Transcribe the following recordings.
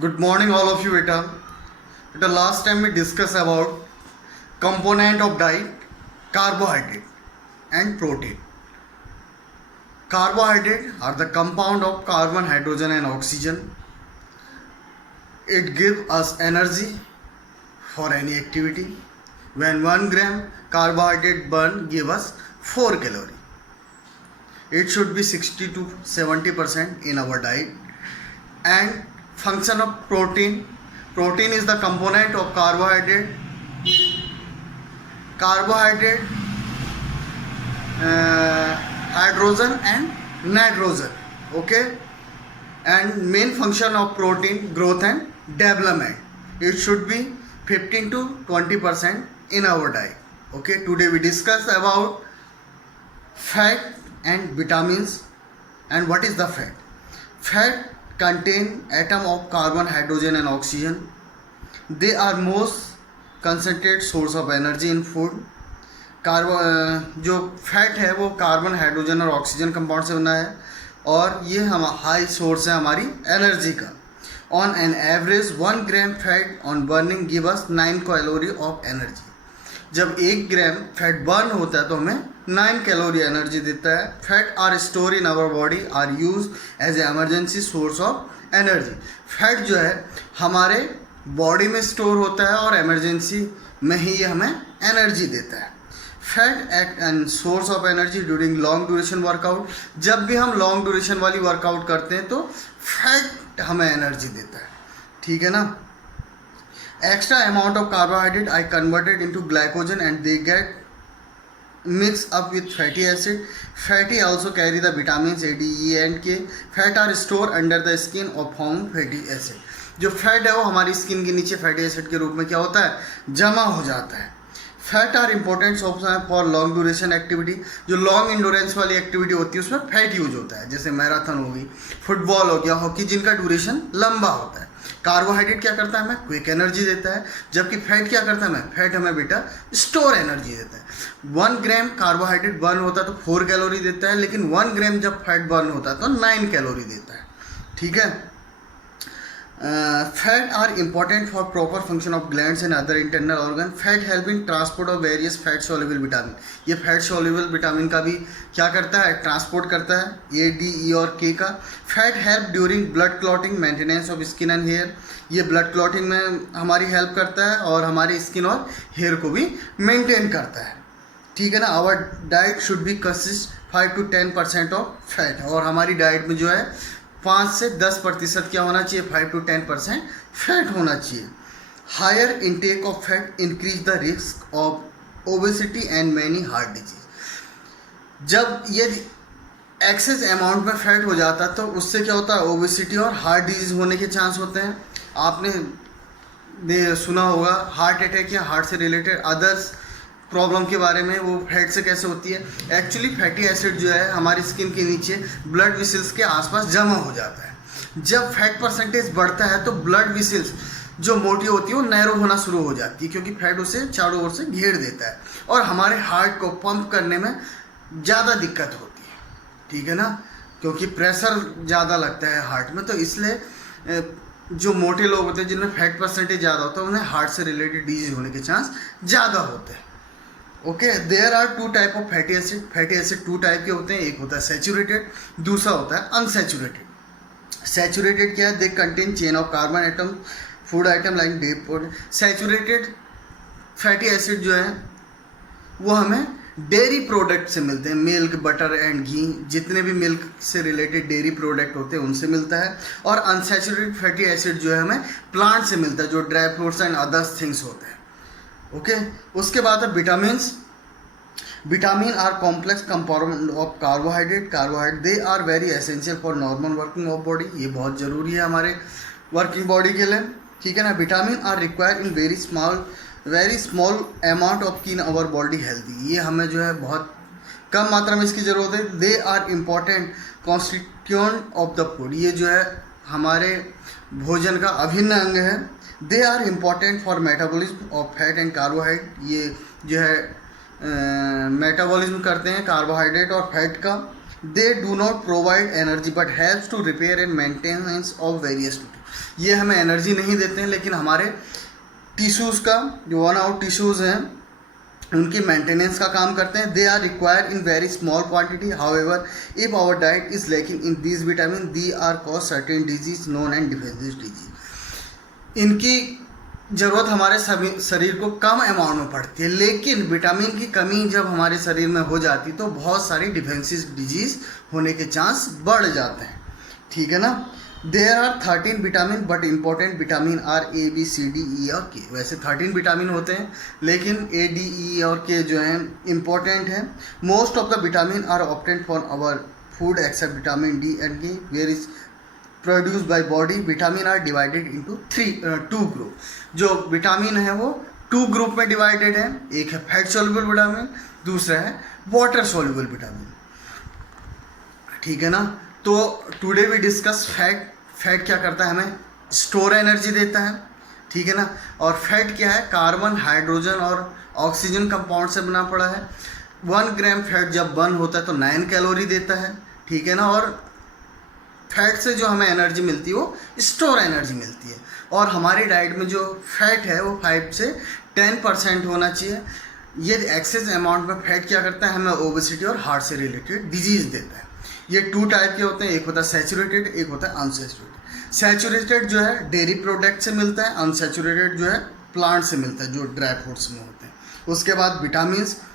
Good morning, all of you, beta. The last time we discussed about component of diet, carbohydrate and protein. Carbohydrate are the compound of carbon, hydrogen, and oxygen. It gives us energy for any activity. When 1 gram carbohydrate burn give us 4 calorie. It should be 60 to 70% in our diet. And function of protein is the component of carbohydrate hydrogen and nitrogen. Okay, and main function of protein growth and development. It should be 15 to 20% in our diet. Okay, today we discuss about fat and vitamins. And what is the fat contain atom of carbon, hydrogen and oxygen. They are most concentrated source of energy in food. जो fat है वो carbon, hydrogen और oxygen compound से बना है और ये हम हाई सोर्स है हमारी एनर्जी का. On an average 1 gram fat on burning give us 9 calorie of energy. जब 1 ग्राम फैट बर्न होता है तो हमें 9 कैलोरी एनर्जी देता है. Fat are store in our body are use as a emergency source of energy. Fat जो है हमारे बॉडी में स्टोर होता है और एमरजेंसी में ही ये हमें एनर्जी देता है. Fat act and source of energy during long duration workout. जब भी हम लॉन्ग ड्यूरेशन वाली वर्कआउट करते हैं तो फैट हमें एनर्जी देता है. ठीक है ना. Extra amount of carbohydrate I converted into glycogen and they get mixed up with fatty acid. Fatty also carry the vitamins A, D, E and K. Fat are stored under the skin or form fatty acid. जो fat है वो हमारी skin के नीचे fatty acid के रूप में क्या होता है, जमा हो जाता है. Fat are important option for long duration activity. जो लॉन्ग इंडोरेंस वाली एक्टिविटी होती है उसमें फैट यूज होता है, जैसे मैराथन हो गई, फुटबॉल हो गया, हॉकी, जिनका ड्यूरेशन लंबा होता है. कार्बोहाइड्रेट क्या करता है, हमें क्विक एनर्जी देता है, जबकि फैट क्या करता है, हमें फैट हमें बेटा स्टोर एनर्जी देता है. 1 ग्राम कार्बोहाइड्रेट बर्न होता है तो 4 कैलोरी देता है, लेकिन 1 ग्राम जब फैट बर्न होता है तो 9 कैलोरी देता है. ठीक है. Fat are important for proper function of glands and other internal organ. Fat help in transport of various fat soluble vitamin. ये फैट सोल्यूबल विटामिन का भी क्या करता है, ट्रांसपोर्ट करता है, ए, डी, ई और के का. Fat help during blood clotting, maintenance of skin and hair. ये ब्लड क्लॉटिंग में हमारी हेल्प करता है और हमारी स्किन और हेयर को भी मेंटेन करता है. ठीक है ना. Our diet should be consist 5 to 10% of fat. और हमारी डाइट में जो है 5 से 10% क्या होना चाहिए, 5 to 10% फैट होना चाहिए. Higher intake of fat increase the risk of obesity and many heart disease. जब ये एक्सेस अमाउंट में फैट हो जाता है तो उससे क्या होता है, ओबेसिटी और हार्ट डिजीज होने के चांस होते हैं. आपने सुना होगा हार्ट अटैक या हार्ट से रिलेटेड अदर्स प्रॉब्लम के बारे में, वो फैट से कैसे होती है. एक्चुअली फैटी एसिड जो है हमारी स्किन के नीचे ब्लड विसल्स के आसपास जमा हो जाता है. जब फैट परसेंटेज बढ़ता है तो ब्लड विसल्स जो मोटी होती है वो नैरो होना शुरू हो जाती है, क्योंकि फैट उसे चारों ओर से घेर देता है और हमारे हार्ट को पंप करने में ज़्यादा दिक्कत होती है. ठीक है ना. क्योंकि प्रेशर ज़्यादा लगता है हार्ट में, तो इसलिए जो मोटे लोग होते हैं जिनमें फैट परसेंटेज ज़्यादा होता है उन्हें हार्ट से रिलेटेड डिजीज होने के चांस ज़्यादा होते हैं. Okay. There are 2 type of fatty acid. Fatty acid 2 type के होते हैं. एक होता है सैचुरेटेड, दूसरा होता है अनसैचुरेटेड. सैचुरेटेड क्या है, they contain chain of carbon item, food item like date food. Saturated fatty acid जो है वो हमें डेयरी प्रोडक्ट से मिलते हैं, मिल्क, बटर एंड घी, जितने भी मिल्क से रिलेटेड डेयरी प्रोडक्ट होते हैं उनसे मिलता है. और अनसैचुरेटेड फैटी एसिड जो है हमें प्लांट से मिलता है, जो dry fruits and others things होते हैं. ओके. उसके बाद है vitamins. Vitamin are complex compound of carbohydrate. Carbohydrate they are very essential for normal working of body. ये बहुत ज़रूरी है हमारे वर्किंग बॉडी के लिए. ठीक है ना. Vitamin are require in very small amount of keep our body healthy. ये हमें जो है बहुत कम मात्रा में इसकी ज़रूरत है. They are important constituent of the food. ये जो है हमारे भोजन का अभिन्न अंग है. They are important for metabolism of fat and carbohydrate. ये जो है मेटाबॉलिज्म करते हैं कार्बोहाइड्रेट और फैट का. They do not provide energy but helps to repair and maintenance of various tissue. ये हमें एनर्जी नहीं देते हैं, लेकिन हमारे टिश्यूज़ का जो वन आउट टिश्यूज़ हैं उनकी मेंटेनेंस का काम करते हैं। They are required in very small quantity, however if our diet is lacking in this vitamin they are cause certain disease known and deficiency disease. इनकी ज़रूरत हमारे शरीर को कम अमाउंट में पड़ती है, लेकिन विटामिन की कमी जब हमारे शरीर में हो जाती तो बहुत सारी डिफेंसिव डिजीज होने के चांस बढ़ जाते हैं। ठीक है ना। There are 13 vitamin but important vitamin are A B C D E और के। वैसे 13 विटामिन होते हैं, लेकिन ए डी ई और के जो हैं इम्पोर्टेंट हैं। Most of the vitamin are obtained from our food except vitamin D and K where is produce by body. Vitamin are divided into 2 group. जो विटामिन है वो 2 ग्रुप में डिवाइडेड है। एक है फैट सोल्यूबल विटामिन, दूसरा है वाटर सोल्यूबल विटामिन। ठीक है ना। तो today we discuss fat. Fat क्या करता है, हमें स्टोर एनर्जी देता है। ठीक है ना। और फैट क्या है, कार्बन, हाइड्रोजन और ऑक्सीजन कंपाउंड से बना पड़ा है। 1 ग्राम फैट जब बर्न होता है तो 9 कैलोरी देता है। ठीक है ना। और फैट से जो हमें एनर्जी मिलती है वो स्टोर एनर्जी मिलती है। और हमारी डाइट में जो फैट है वो 5 से 10% होना चाहिए। ये एक्सेस अमाउंट में फैट क्या करता है, हमें ओबेसिटी और हार्ट से रिलेटेड डिजीज़ देता है। ये 2 टाइप के होते हैं, एक होता है सैचुरेटेड, एक होता है अनसैचुरेटेड। सैचुरेटेड जो है डेयरी प्रोडक्ट से मिलता है, अनसैचुरेटेड जो है प्लांट से मिलता है, जो ड्राई फ्रूट्स में होते हैं। उसके बाद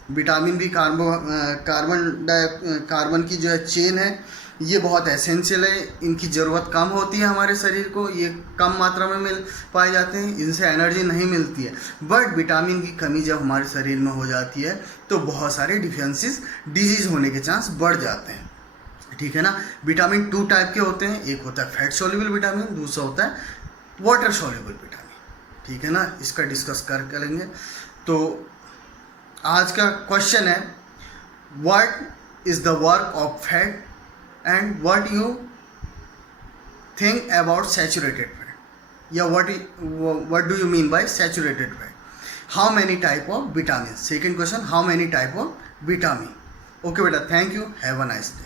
विटामिन भी कार्बन की जो है चेन है, ये बहुत एसेंशियल है। इनकी ज़रूरत कम होती है हमारे शरीर को, ये कम मात्रा में मिल पाए जाते हैं, इनसे एनर्जी नहीं मिलती है। बट विटामिन की कमी जब हमारे शरीर में हो जाती है तो बहुत सारे डिफेंसिस डिजीज़ होने के चांस बढ़ जाते हैं। ठीक है ना। विटामिन 2 टाइप के होते हैं, एक होता है फैट सोल्यूबल विटामिन, दूसरा होता है वाटर सोल्यूबल विटामिन। ठीक है ना। इसका डिस्कस कर लेंगे। तो आज का क्वेश्चन है, what is the work of fat and what you think about saturated fat, या what do you mean by saturated fat. How many type of vitamin. Second question, how many type of vitamin. Okay बेटा, thank you, have a nice day.